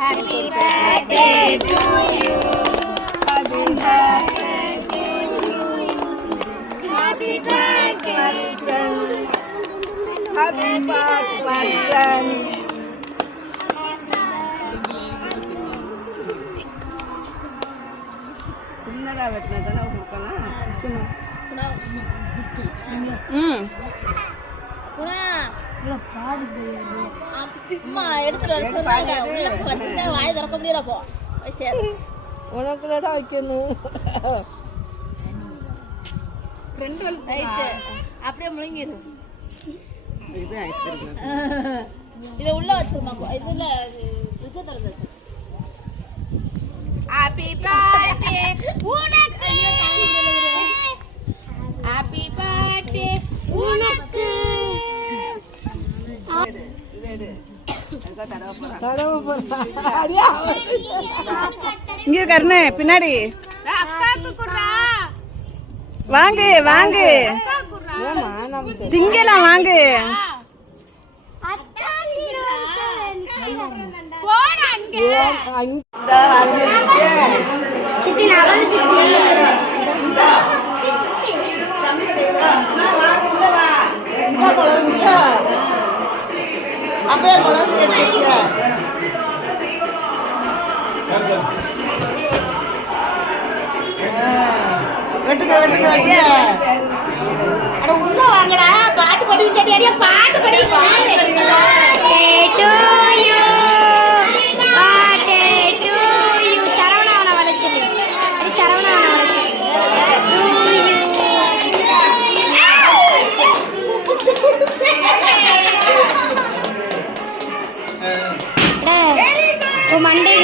Happy birthday to you. Happy birthday to you. Happy birthday. Happy birthday. சின்னதா வெட்டினா தானே கொடுக்கலாம். உனக்குள்ளடா வைக்கணும். அப்படியே முழுங்கிரு. இதை உள்ள வச்சிருந்தோம். இதுல ஹாப்பி பர்த்டே உனக்கு. ஹாப்பி பர்த்டே உனக்கு. இங்க இருக்காருன்னு பின்னாடி வாங்க வாங்க திங்கலாம் வாங்க. அப்பே குழம்பு எடுத்துச்சு. வெட்டுங்க வெட்டுங்க வெட்டுங்க. அட உள்ள வாங்கடா. பாட்டு படிக்க அடியா பாட்டு படிக்க. சரவணாவன வளைச்சது. அடி சரவணாவன வளைச்சது. மண்டே